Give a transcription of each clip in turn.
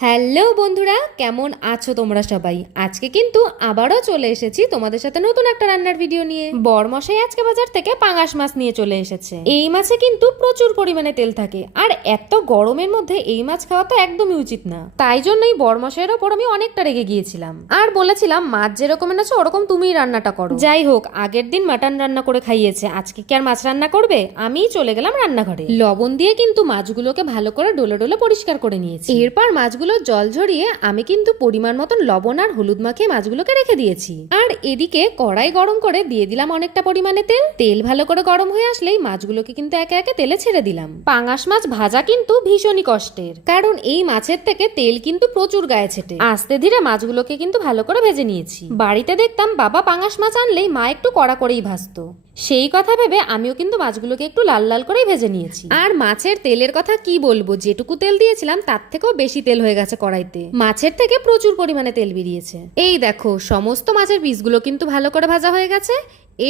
Hello বন্ধুরা, কেমন আছো তোমরা সবাই? আজকে কিন্তু আবারও চলে এসেছি তোমাদের সাথে নতুন একটা রান্নার ভিডিও নিয়ে। বরমশাই আজকে বাজার থেকে পাঙাশ মাছ নিয়ে চলে এসেছে। এই মাছে কিন্তু প্রচুর পরিমাণে তেল থাকে, আর এত গরমের মধ্যে এই মাছ খাওয়া তো একদমই উচিত না। তাই জন্যই বরমশাইয়ের ওপর আমি অনেকটা রেগে গিয়েছিলাম আর বলেছিলাম মাছ যেরকম এনেছো ওরকম তুমিই রান্নাটা করো। যাই হোক, আগের দিন মাটন রান্না করে খাইয়েছে, আজকে কি আর মাছ রান্না করবে? আমিই চলে গেলাম রান্নাঘরে। লবণ দিয়ে কিন্তু মাছগুলোকে ভালো করে ডলে ডলে পরিষ্কার করে নিয়েছি। এরপর মাছগুলো জল ঝরিয়ে আমি কিন্তু পরিমাণ মতন লবণ আর হলুদ মাখিয়ে মাছগুলোকে রেখে দিয়েছি। আর এদিকে কড়াই গরম করে দিয়ে দিলাম অনেকটা পরিমাণে তেল ভালো করে গরম হয়ে আসলেই মাছগুলোকে কিন্তু একে একে তেলে ছেড়ে দিলাম। পাঙাশ মাছ ভাজা কিন্তু ভীষণই কষ্টের, কারণ এই মাছের থেকে তেল কিন্তু প্রচুর গায়ে ছেটে। আস্তে ধীরে মাছগুলোকে কিন্তু ভালো করে ভেজে নিয়েছি। বাড়িতে দেখতাম বাবা পাঙাশ মাছ আনলেই মা একটু কড়া করেই ভাজতো, সেই কথা ভেবে আমিও কিন্তু মাছগুলোকে একটু লাল লাল করেই ভেজে নিয়েছি। আর মাছের তেলের কথা কি বলবো, যেটুকু তেল দিয়েছিলাম তার থেকেও বেশি তেল হয়ে গেছে কড়াইতে। মাছের থেকে প্রচুর পরিমাণে তেল বেরিয়েছে। এই দেখো, সমস্ত মাছের পিসগুলো কিন্তু ভালো করে ভাজা হয়ে গেছে।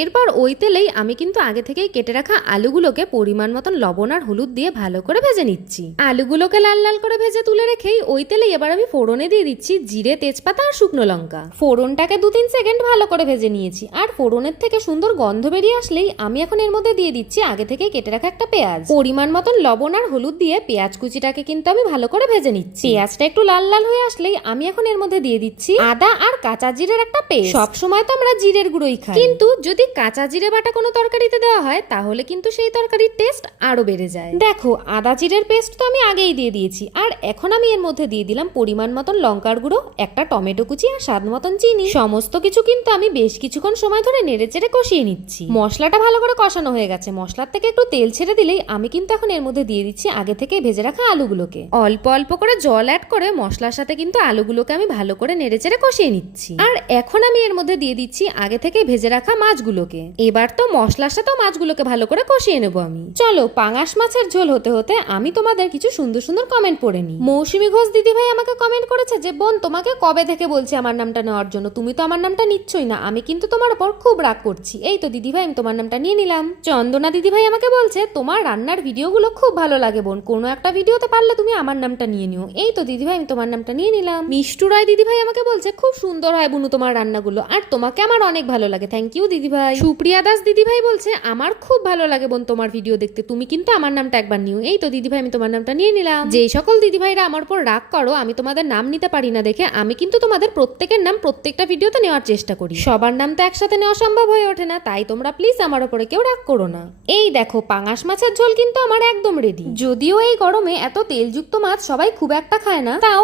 এরপর ওই তেলেই আমি কিন্তু আগে থেকেই কেটে রাখা আলুগুলোকে পরিমাণ মতন লবণ আর হলুদ দিয়ে ভালো করে ভেজে নিচ্ছি। আলুগুলোকে লাল লাল করে ভেজে তুলে রেখেই ওই তেলেই এবার আমি ফোড়নে দিয়ে দিচ্ছি জিরে, তেজপাতা আর শুকনো লঙ্কা। ফোড়নটাকে 2-3 সেকেন্ড ভালো করে ভেজে নিয়েছি। আর ফোড়নের থেকে সুন্দর গন্ধ বেরিয়ে আসলেই আমি এখন এর মধ্যে দিয়ে দিচ্ছি আগে থেকে কেটে রাখা একটা পেঁয়াজ। পরিমাণ মতন লবণ আর হলুদ দিয়ে পেঁয়াজ কুচিটাকে কিন্তু আমি ভালো করে ভেজে নিচ্ছি। পেঁয়াজটা একটু লাল লাল হয়ে আসলেই আমি এখন এর মধ্যে দিয়ে দিচ্ছি আদা আর কাঁচা জিরের একটা পেস্ট। সবসময় তো আমরা জিরের গুঁড়োই খাই, কিন্তু যদি কাঁচা জিরে বাটা কোনো তরকারিতে দেওয়া হয় তাহলে কিন্তু সেই তরকারির টেস্ট আরো বেড়ে যায়। দেখো, আদা জিরের পেস্ট তো আমি আগেই দিয়ে দিয়েছি। আর এখন আমি এর মধ্যে দিয়ে দিলাম পরিমাণ মতন লঙ্কার গুঁড়ো, একটা টমেটো কুচি আর স্বাদ মতন চিনি। সমস্ত কিছু কিন্তু আমি বেশ কিছুক্ষণ সময় ধরে নেড়েচেড়ে কষিয়ে নিচ্ছি। মশলাটা ভালো করে কষানো হয়ে গেছে। মশলার থেকে একটু তেল ছেড়ে দিলেই আমি কিন্তু এখন এর মধ্যে দিয়ে দিচ্ছি আগে থেকে ভেজে রাখা আলুগুলোকে। অল্প অল্প করে জল অ্যাড করে মশলার সাথে কিন্তু আলুগুলোকে আমি ভালো করে নেড়েচেড়ে কষিয়ে নিচ্ছি। আর এখন আমি এর মধ্যে দিয়ে দিচ্ছি আগে থেকে ভেজে রাখা মাছগুলোকে। এবার তো মশলার সাথেও মাছগুলোকে ভালো করে কষিয়ে নেবো আমি। চলো, পাঙাশ মাছের ঝোল হতে হতে আমি তোমাদের কিছু সুন্দর সুন্দর কমেন্ট পড়ে নিই। মৌসুমী ঘোষ দিদিভাই আমাকে কমেন্ট করেছে যে বোন, তোমাকে কবে থেকে বলছি আমার নামটা নেওয়ার জন্য, তুমি তো আমার নামটা নিচ্ছই না, আমি কিন্তু তোমার উপর খুব রাগ করছি। এই তো দিদিভাই, আমি তোমার নামটা নিয়ে নিলাম। চন্দনা দিদিভাই আমাকে বলছে তোমার রান্নার ভিডিওগুলো খুব ভালো লাগে বোন, কোনো একটা ভিডিওতে পারলে তুমি আমার নামটা নিয়ে নিও। এই তো দিদিভাই, আমি তোমার নামটা নিয়ে নিলাম। মিষ্টু রায় দিদিভাই আমাকে বলছে খুব সুন্দর হয় বুনু তোমার রান্নাগুলো, আর তোমাকে আমার অনেক ভালো লাগে। থ্যাংক ইউ দিদিভাই। সুপ্রিয়া দাস দিদিভাই বলছে আমার খুব ভালো লাগে বোন তোমার ভিডিও দেখতে, তুমি কিন্তু আমার নামটা একবার নিও। এই তো দিদিভাই, আমি তোমার নামটা নিয়ে নিলাম। যেই সকল দিদিভাইরা আমার উপর রাগ করো আমি তোমাদের নাম নিতে পারি না দেখে, আমি কিন্তু তোমাদের প্রত্যেকের নাম প্রত্যেকটা ভিডিওতে নেওয়ার চেষ্টা করি। সবার নাম তো একসাথে নেওয়া সম্ভব হয়ে ওঠে না, তাই তোমরা প্লিজ আমার উপরে কেউ রাগ করো না। এই দেখো, পাঙাশ মাছের ঝোল কিন্তু আমার একদম রেডি। যদিও এই গরমে এত তেলযুক্ত মাছ সবাই খুব একটা খায় না, তাও